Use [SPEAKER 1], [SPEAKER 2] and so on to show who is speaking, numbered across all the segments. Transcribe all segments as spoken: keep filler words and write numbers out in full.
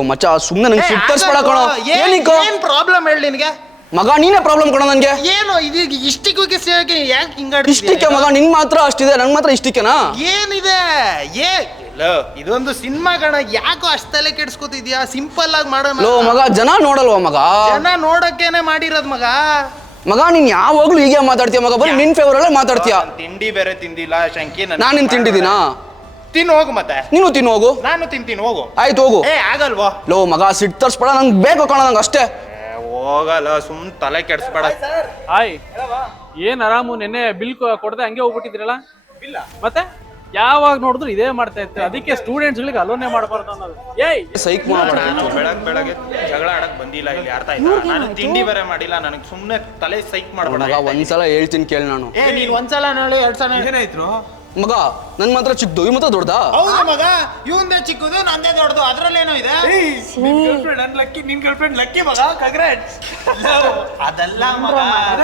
[SPEAKER 1] ಮಚ್ಚ ಸುಮ್ಮನೆ ನಂಗೆ ಸಿಟ್ಟರ್ಸ್ಬೇಡ ಕಣೋ. ಏನಕ್ಕೆ
[SPEAKER 2] ಏನ್ ಪ್ರಾಬ್ಲಮ್ ಹೇಳಿ ನಿನಗೆ?
[SPEAKER 1] ಮಗ ನೀನೇ ಪ್ರಾಬ್ಲಮ್ ಕಣೋ ನನಗೆ.
[SPEAKER 2] ಏನು ಇದು ಇಷ್ಟಕ್ಕೆ ಸೇವಕ್ಕೆ ಯಾಕೆ ಹಿಂಗಾಡ್ತಿ?
[SPEAKER 1] ಇಷ್ಟಕ್ಕೆ ಮಗ ನಿನ್ ಮಾತ್ರ ಅಷ್ಟಿದೆ, ನಂಗೆ ಮಾತ್ರ ಇಷ್ಟಕ್ಕೆನಾ?
[SPEAKER 2] ಏನಿದೆ ಏ ಲೋ ಇದೊಂದು ಸಿನಿಮಾ ಕಣ, ಯಾಕೋ ಅಷ್ಟು ತಲೆ ಕೆಡ್ಸ್ಕೊತಿದ್ಯಾ? ಸಿಂಪಲ್ ಆಗಿ ಮಾಡೋಣ.
[SPEAKER 1] ಲೋ ಮಗ ಜನ ನೋಡಲ್ವಾ ಮಗ?
[SPEAKER 2] ಜನ ನೋಡಕ್ಕೇನೆ ಮಾಡಿರೋದ್ ಮಗ.
[SPEAKER 1] ಮಗ ನೀನ್ ಯಾವಾಗ್ಲೂ ಹೀಗೆ ಮಾತಾಡ್ತೀಯ ಮಗ, ಬರೀ ನಿನ್ ಫೇವರ್ ಅಲ್ಲೇ ಮಾತಾಡ್ತೀಯ.
[SPEAKER 2] ತಿಂಡಿ ಬೇರೆ ತಿಂದಿಲ್ಲ ಶಂಕಿ.
[SPEAKER 1] ನಾನು ನಿನ್ ತಿಂಡಿದ್ದೀನಾ?
[SPEAKER 2] ತಿನ್ನು ಹೋಗು. ಮತ್ತೆ
[SPEAKER 1] ನೀನು ತಿನ್ನು ಹೋಗು.
[SPEAKER 2] ನಾನು ತಿಂತೀನಿ ಹೋಗು.
[SPEAKER 1] ಆಯ್ತು ಹೋಗು.
[SPEAKER 2] ಏ ಆಗಲ್ವೋ?
[SPEAKER 1] ಲೋ ಮಗ ಸಿಟ್ಟು ತರ್ಸ್ಬೇಡ, ನಂಗೆ ಬೇಕು ಕಣ ನಂಗೆ ಅಷ್ಟೇ.
[SPEAKER 2] ಹೋಗಲ್ಲ ಸುಮ್ ತಲೆ ಕೆಡ್ಸ್ಬೇಡ.
[SPEAKER 3] ಹಾಯ್ ಏನ್ ಆರಾಮು, ನೆನ್ನೆ ಬಿಲ್ ಕೊಡದೆ ಹಂಗೆ ಹೋಗ್ಬಿಟ್ಟಿದ್ರಲ್ಲ. ಮತ್ತೆ ಯಾವಾಗ ನೋಡಿದ್ರು ಇದೇ ಮಾಡ್ತಾ ಇರ್ತಾರೆ. ಅದಕ್ಕೆ ಸ್ಟೂಡೆಂಟ್ಸ್ ಗಳಿಗೆ ಅಲೋನೆ ಮಾಡಬಾರ್ದು ಅನ್ನೋದು. ಏಯ್
[SPEAKER 1] ಸೈಕ್ ಮಾಡ್ಬೇಡ.
[SPEAKER 2] ಬೆಳಗ್ ಬೆಳಗ್ಗೆ ಜಗಳ ಆಡಕ್ ಬಂದಿಲ್ಲ ಇಲ್ಲಿ, ಅರ್ಥ ಆಯ್ತಾ? ನಾನು ತಿಂಡಿ ಬೇರೆ ಮಾಡಿಲ್ಲ, ನನಗೆ ಸುಮ್ನೆ ತಲೆ ಸೈಕ್ ಮಾಡ್ಬೇಡ.
[SPEAKER 1] ಮಗ ಒಂದ್ಸಲ ಹೇಳ್ತೀನಿ ಕೇಳಿ ನಾನು.
[SPEAKER 2] ಏ ನೀನ್ ಒಂದ್ಸಲ ನೋಡಿ ಎರಡ್ ಸಲ ಏನಾಯ್ತು
[SPEAKER 1] ಮಗ ನನ್ ಮಾತ್ರ ಚಿಕ್ಕದು, ಇವ್ ಮಾತ್ರ ದೊಡ್ಡದಾ?
[SPEAKER 2] ಹೌದು ಮಗ, ಇವಂದೇ ಚಿಕ್ಕದು ನಂದೇ ದೊಡ್ಡದು, ಅದ್ರಲ್ಲೇನೋ ಇದೆ.
[SPEAKER 3] ನಿನ್ ಗರ್ಲ್ಫ್ರೆಂಡ್ ನನ್ ಲಕ್ಕಿ, ನಿನ್ ಗರ್ಲ್ಫ್ರೆಂಡ್ ಲಕ್ಕಿ ಮಗ. ಕಂಗ್ರಾಟ್ಸ್.
[SPEAKER 2] ಅದಲ್ಲ ಮಗ,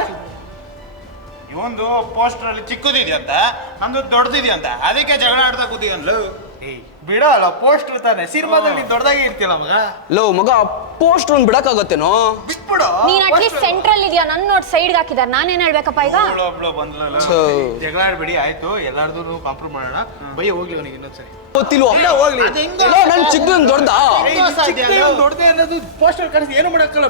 [SPEAKER 2] ಇವಂದು ಪೋಸ್ಟರ್ ಅಲ್ಲಿ ಚಿಕ್ಕದಿದೆಯಂತ, ನಮ್ದು ದೊಡ್ಡದಿದೆಯಂತ, ಅದಕ್ಕೆ ಜಗಳ ಆಡ್ತಾ ಕೂತೀವನ್ಲು. ಬಿಡ ಅಲ್ಲ ಪೋಸ್ಟರ್ ತಾನೆ, ಸಿನಿಮಾದಲ್ಲಿ ದೊಡ್ಡದಾಗಿ ಇರ್ತಿಲ್ಲ ಮಗ.
[SPEAKER 1] ಲೋ ಮಗ ಪೋಸ್ಟರ್ ಒಂದ್ ಬಿಡಕ್ಕಾಗತ್ತೇನೋ?
[SPEAKER 2] ಬಿಟ್ಬಿಡು.
[SPEAKER 4] ನೀನ್ ಅಟ್ಲೀಸ್ಟ್ ಸೆಂಟ್ರಲ್ ಇದೆಯಾ, ನನ್ ನೋಡ್ ಸೈಡ್ ಹಾಕಿದಾರೆ, ನಾನೇನ್ ಹೇಳ್ಬೇಕಪ್ಪ ಈಗ?
[SPEAKER 2] ಒಬ್ಳು ಬಂದ್ಲಲ್ಲ, ಜಗಳ ಆಡ್ಬಿಡಿ ಆಯ್ತು, ಎಲ್ಲಾರ್ದು ಕಾಂಪ್ರಮೈಸ್ ಮಾಡೋಣ. ಬಯ್ಯ ಹೋಗ್ಲಿ ಅವನಿಗೆ ಇನ್ನೊಂದ್ಸರಿ.
[SPEAKER 1] ಗೊತ್ತಿಲ್ವಾ? ನನ್ ಚಿಕ್ಕದು ಒಂದ್ ದೊಡ್ಡದಾ?
[SPEAKER 2] ದೊಡ್ಡದೇ ಅನ್ನೋದು ಪೋಸ್ಟರ್ ಕಳಿಸಿ ಏನು ಮಾಡಕ್ಕಲ್ಲ.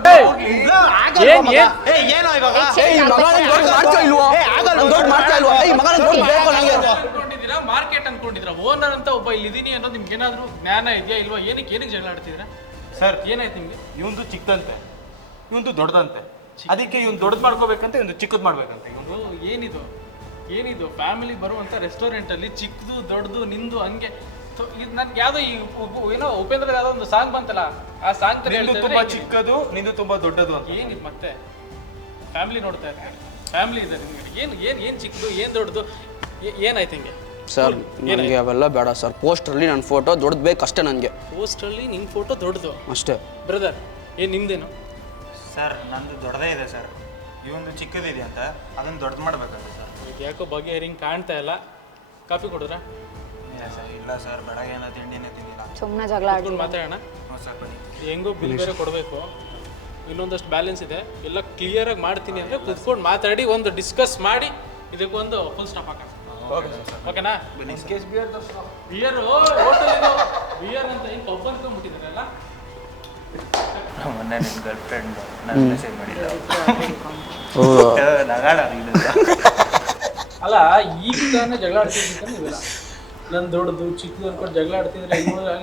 [SPEAKER 2] ಏನೋ ಇವಾಗ
[SPEAKER 1] ಏಯ್ ಮಗ ನನ್ ದೊಡ್ಡ ಮಾಡ್ತಾ ಇಲ್ವಾ? ನನ್ ದೊಡ್ಡ ಮಾಡ್ತಾ ಇಲ್ವಾ? ಏಯ್ ಮಗ ನನ್ ದೊಡ್ಡ ಬೇಕು ನಂಗೆ.
[SPEAKER 3] ಅನ್ಕೊಂಡಿದ್ದೀರಾ ಮಾರ್ಕೆಟ್ ಅನ್ಕೊಂಡಿದ್ದೀರಾ? ಓನರ್ ಅಂತ ಒಬ್ಬ ಇಲ್ಲಿ ಇದೀನಿ ಅನ್ನೋದು ನಿಮ್ಗೆ ಏನಾದ್ರು ಜ್ಞಾನ ಇದೆಯಾ ಇಲ್ವಾ? ಏನಕ್ಕೆ ಏನಕ್ಕೆ ಜಗಳ ಆಡ್ತಿದ್ದೀರಾ
[SPEAKER 2] ಸರ್?
[SPEAKER 3] ಏನಾಯ್ತು ನಿಮ್ಗೆ?
[SPEAKER 2] ಇವಂದು ಚಿಕ್ಕದಂತೆ, ಇವಂದು ದೊಡ್ಡದಂತೆ, ಅದಕ್ಕೆ ಇವ್ನು ದೊಡ್ಡದು ಮಾಡ್ಕೋಬೇಕಂತ ಇವ್ನು ಚಿಕ್ಕದ್ ಮಾಡ್ಬೇಕಂತ.
[SPEAKER 3] ಇವ್ನು ಏನಿದು ಏನಿದು ಫ್ಯಾಮಿಲಿ ಬರುವಂತ ರೆಸ್ಟೋರೆಂಟ್ ಅಲ್ಲಿ ಚಿಕ್ಕದು ದೊಡ್ಡದು ನಿಂದು ಹಂಗೆ ನನ್ಗೆ ಯಾವ್ದೋ ಈ ಏನೋ ಉಪೇಂದ್ರ ಯಾವ್ದೋ ಒಂದು ಸಾಂಗ್ ಬಂತಲ್ಲ, ಆ ಸಾಂಗ್
[SPEAKER 2] ತುಂಬಾ ಚಿಕ್ಕದು, ನಿಂದು ತುಂಬಾ ದೊಡ್ಡದು ಅಂತ.
[SPEAKER 3] ಏನಿದು ಮತ್ತೆ ಫ್ಯಾಮಿಲಿ ನೋಡ್ತಾ ಇರ್ತಾರೆ, ಫ್ಯಾಮಿಲಿ ಇದೆ ನಿಮ್ಗೆ. ಏನು ಏನು ಏನು ಚಿಕ್ಕದು ಏನು ದೊಡ್ಡದು ಏನಾಯ್ತು ಹಿಂಗೆ?
[SPEAKER 1] ಸರ್ ನನಗೆ ಅವೆಲ್ಲ ಬೇಡ ಸರ್. ಪೋಸ್ಟ್ರಲ್ಲಿ ನನ್ನ ಫೋಟೋ ದೊಡ್ಡದು ಬೇಕು ಅಷ್ಟೇ ನನಗೆ.
[SPEAKER 3] ಪೋಸ್ಟಲ್ಲಿ ನಿನ್ನ ಫೋಟೋ ದೊಡ್ಡದು
[SPEAKER 1] ಅಷ್ಟೇ.
[SPEAKER 3] ಬ್ರದರ್ ಏನು ನಿಮ್ದೇನು?
[SPEAKER 2] ಸರ್ ನಂದು ದೊಡ್ಡದೇ ಇದೆ ಸರ್, ಇವೊಂದು ಚಿಕ್ಕದಿದೆ ಅಂತ ಅದನ್ನು ದೊಡ್ಡದು ಮಾಡ್ಬೇಕಂತ ಸರ್.
[SPEAKER 3] ಇದು ಯಾಕೋ ಬಗೆ ಹರಿಂಗ್ ಕಾಣ್ತಾ ಇಲ್ಲ. ಕಾಫಿ ಕೊಡಿದ್ರಾ?
[SPEAKER 2] ಇಲ್ಲ ಸರ್, ಬೆಳಗ್ಗೆ ಏನೋ ತಿಂಡಿನೇ ತಿಂದಿಲ್ಲ.
[SPEAKER 4] ಸುಮ್ಮನೆ ಜಗಳ ಆಡಿ
[SPEAKER 3] ಮಾತಾಡೋಣ.
[SPEAKER 2] ಹ್ಞೂ ಸರ್ ಬನ್ನಿ.
[SPEAKER 3] ಹೆಂಗೋ ಬಿಲ್ ಬೇರೆ ಕೊಡಬೇಕು, ಇನ್ನೊಂದಷ್ಟು ಬ್ಯಾಲೆನ್ಸ್ ಇದೆ, ಎಲ್ಲ ಕ್ಲಿಯರಾಗಿ ಮಾಡ್ತೀನಿ ಅಂದರೆ ಕುತ್ಕೊಂಡು ಮಾತಾಡಿ ಒಂದು ಡಿಸ್ಕಸ್ ಮಾಡಿ ಇದಕ್ಕೊಂದು ಫುಲ್ ಸ್ಟಾಪ್ ಹಾಕೋಣ. ಓಕೆನಾ? ಬಿಯರು ಹೋಟೆಲ್ ಬಿಯರ್ ಅಂತ ಏನು ಕಬ್ಬು ಅಂದ್ಕೊಂಡ್ಬಿಟ್ಟಿದ್ದಾರಲ್ಲ.
[SPEAKER 2] ಮೊನ್ನೆ ನಿಮ್ಮ ಗರ್ಲ್ ಫ್ರೆಂಡ್ ನಾನು ಮೆಸೇಜ್ ಮಾಡಿದ್ದೆ.
[SPEAKER 3] ಅಲ್ಲ ಈಗ ತಾನೇ ಜಗಳ ಆಡ್ತಿದ್ದ ನೀವೆಲ್ಲ. ನನ್ ದೊಡ್ಡದು ಚಿಕ್ಕದು ಅನ್ಕೊಂಡು ಜಗಳ ಆಡ್ತಿದ್ರೆ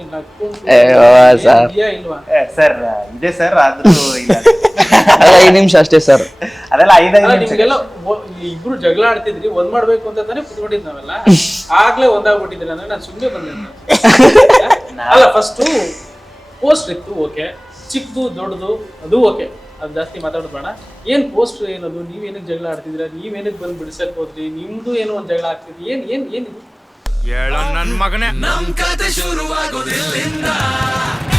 [SPEAKER 3] ಇಲ್ವಾ?
[SPEAKER 2] ಸರ್ ಇದೆ ಸರ್, ಆದ್ರೂ
[SPEAKER 1] ಐದು ನಿಮಿಷ ಅಷ್ಟೇ ಸರ್.
[SPEAKER 2] ಅದೆಲ್ಲ ಐದೈದು
[SPEAKER 3] ನಿಮ್ಗೆಲ್ಲ ಇಬ್ರು ಜಗಳ ಆಡ್ತಿದ್ರಿ, ಒಂದ್ ಮಾಡ್ಬೇಕು ಅಂತ ತಾನೇ ಕುತ್ಕೊಂಡಿದ್ ನಾವೆಲ್ಲ. ಆಗ್ಲೇ ಒಂದಾಗ್ಬಿಟ್ಟಿದ್ರಿ ಅಂದ್ರೆ ನಾನು ಸುಮ್ಮನೆ ಬಂದೆ. ಅಲ್ಲ ಫಸ್ಟು ಪೋಸ್ಟ್ ಇತ್ತು, ಓಕೆ, ಚಿಕ್ಕದು ದೊಡ್ಡದು ಅದು ಓಕೆ, ಅದು ಜಾಸ್ತಿ ಮಾತಾಡೋದು ಬೇಡ. ಏನ್ ಪೋಸ್ಟ್ ಏನದು, ನೀವೇನಕ್ಕೆ ಜಗಳ ಆಡ್ತಿದ್ರ, ನೀವೇನಕ್ಕೆ ಬಂದು ಬಿಡಿಸಕ್ ಹೋದ್ರಿ, ನಿಮ್ದು ಏನೋ ಒಂದು ಜಗಳ ಆಗ್ತಿದ್ರಿ, ಏನ್ ಏನ್ ಏನಿದು?
[SPEAKER 2] ಹೇಳೋ ನನ್ ಮಗನೇ.
[SPEAKER 5] ನಮ್ ಕತೆ ಶುರುವಾಗೋದಿಲ್ಲಿಂದ